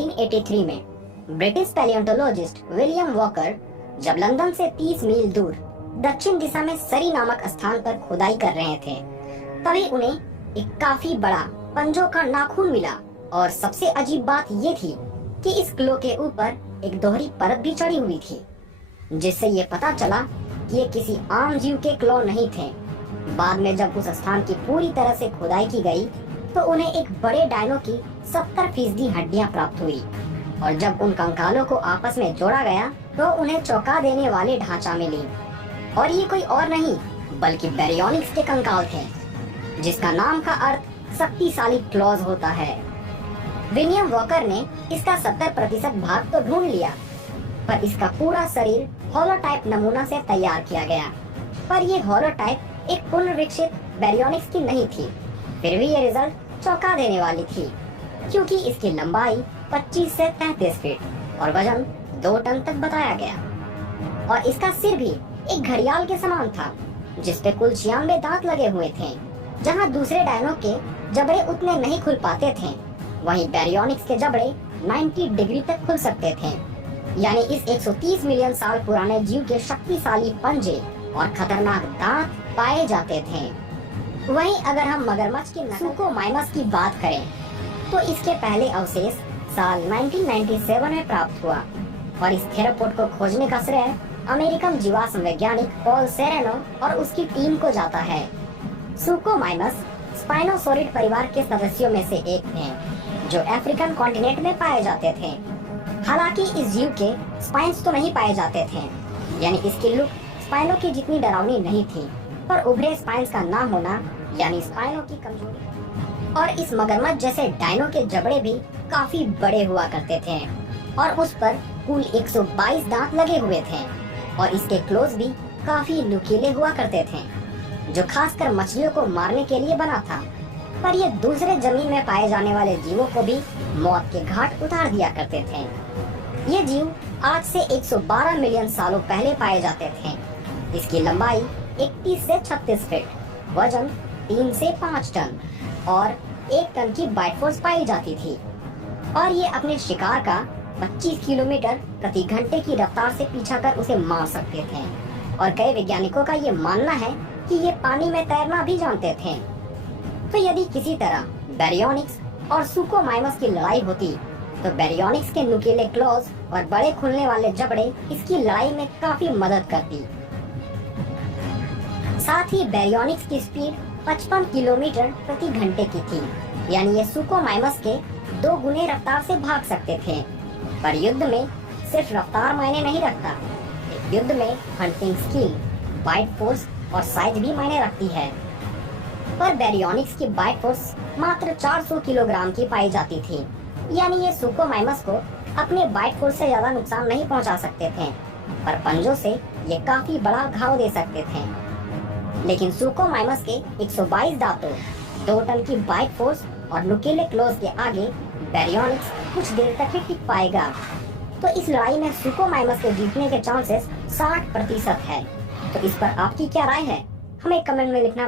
1983 में British पैलियोंटोलॉजिस्ट William walker जब London से 30 मील दूर दक्षिण दिशा में सरी नामक स्थान पर खुदाई कर रहे थे, तभी उन्हें एक काफी बड़ा पंजों का नाखून मिला। और सबसे अजीब बात ये थी कि इस क्लो के ऊपर एक दोहरी परत भी चढ़ी हुई थी, जिससे ये पता चला कि ये किसी आम जीव के क्लो नहीं थे। बाद में जब उस स्थान की पूरी तरह से खुदाई की गई तो उन्हें एक बड़े डायनो की 70% हड्डियां प्राप्त हुई, और जब उन कंकालों को आपस में जोड़ा गया तो उन्हें चौंका देने वाले ढांचा मिली। और ये कोई और नहीं बल्कि बैरियोनिक्स के कंकाल थे, जिसका नाम का अर्थ शक्तिशाली क्लॉज होता है। विलियम वॉकर ने इसका 70% भाग तो ढूंढ लिया, पर इसका पूरा शरीर होलोटाइप नमूना से तैयार किया गया। पर ये होलोटाइप एक पुनर्विकसित बैरियोनिक्स की नहीं थी। फिर भी ये रिजल्ट चौंका देने वाली थी, क्योंकि इसकी लंबाई 25 से 33 फीट और वजन 2 टन तक बताया गया। और इसका सिर भी एक घड़ियाल के समान था, जिस पे कुल 96 दांत लगे हुए थे। जहां दूसरे डायनो के जबड़े उतने नहीं खुल पाते थे, वहीं बैरियोनिक्स के जबड़े 90 डिग्री तक खुल सकते थे। यानी इस 130 मिलियन साल पुराने जीव के शक्तिशाली पंजे और खतरनाक दांत पाए जाते थे। वहीं अगर हम मगरमच्छ की सुकोमाइमस की बात करें तो इसके पहले अवशेष साल 1997 में प्राप्त हुआ, और इस थेरोपोड को खोजने का श्रेय अमेरिकन जीवाश्म वैज्ञानिक पॉल सेरेनो और उसकी टीम को जाता है। सुकोमाइमस स्पाइनोसॉरिड परिवार के सदस्यों में से एक थे, जो अफ्रीकन कॉन्टिनेंट में पाए जाते थे। हालांकि इस जीव के स्पाइन्स तो नहीं पाए जाते थे, यानी इसकी लुक स्पाइनो की जितनी डरावनी नहीं थी, पर उभरे स्पाइन्स का ना होना यानी स्पाइनो की कमजोरी। और इस मगरमच्छ जैसे डायनो के जबड़े भी काफी बड़े हुआ करते थे, और उस पर कुल 122 दांत लगे हुए थे, और इसके क्लोज भी काफी नुकीले हुआ करते थे, जो खासकर मछलियों को मारने के लिए बना था। पर ये दूसरे जमीन में पाए जाने वाले जीवों को भी मौत के घाट उतार दिया करते थे। ये जीव आज से 112 मिलियन सालों पहले पाए जाते थे। इसकी लंबाई 31 से 36 फीट, वजन 3 से 5 टन और 1 टन की बाइट फोर्स पाई जाती थी। और ये अपने शिकार का 25 किलोमीटर प्रति घंटे की रफ्तार से पीछा कर उसे मार सकते थे। और कई वैज्ञानिकों का ये मानना है कि ये पानी में तैरना भी जानते थे। तो यदि किसी तरह बैरियोनिक्स और सुकोमाइमस की लड़ाई होती तो बैरियोनिक्स के नुकीले क्लॉज और बड़े खुलने वाले जबड़े इसकी लड़ाई में काफी मदद करती। साथ ही बैरियोनिक्स की स्पीड 55 किलोमीटर प्रति घंटे की थी, यानी ये सुकोमाइमस के 2 गुने रफ्तार से भाग सकते थे। पर युद्ध में सिर्फ रफ्तार मायने नहीं रखता, युद्ध में हंटिंग स्किल, बाइट फोर्स और साइज भी मायने रखती है। पर बैरियोनिक्स की बाइट फोर्स मात्र 400 किलोग्राम की पाई जाती थी, यानी ये सुकोमाइमस को अपने बाइट फोर्स से ज्यादा नुकसान नहीं पहुंचा सकते थे, पर पंजों से ये काफी बड़ा घाव दे सकते थे। लेकिन सुकोमाइमस के 122 दांतों, 2 टन की बाइट फोर्स और नुकीले क्लोज के आगे बैरियोनिक्स कुछ देर तक ही टिक पाएगा। तो इस लड़ाई में सुकोमाइमस के जीतने के चांसेस 60% है। तो इस पर आपकी क्या राय है, हमें कमेंट में लिखना